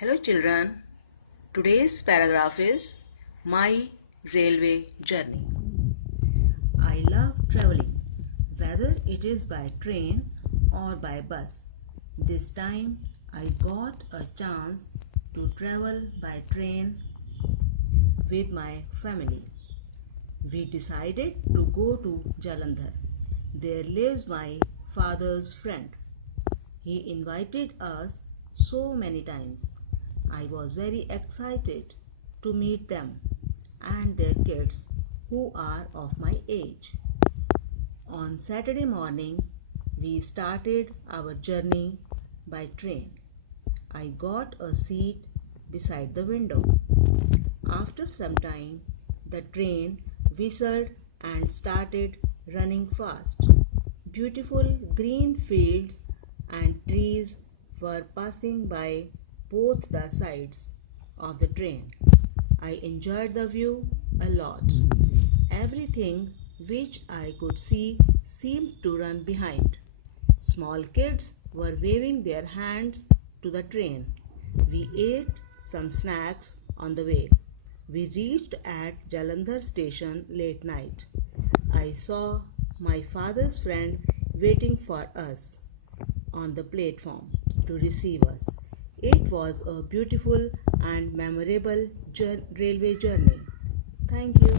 Hello children, today's paragraph is My Railway Journey. I love traveling, whether it is by train or by bus. This time I got a chance to travel by train with my family. We decided to go to Jalandhar. There lives my father's friend. He invited us so many times. I was very excited to meet them and their kids who are of my age. On Saturday morning, we started our journey by train. I got a seat beside the window. After some time, the train whistled and started running fast. Beautiful green fields and trees were passing by both the sides of the train. I enjoyed the view a lot. Everything which I could see seemed to run behind. Small kids were waving their hands to the train. We ate some snacks on the way. We reached at Jalandhar station late night. I saw my father's friend waiting for us on the platform to receive us. It was a beautiful and memorable railway journey. Thank you.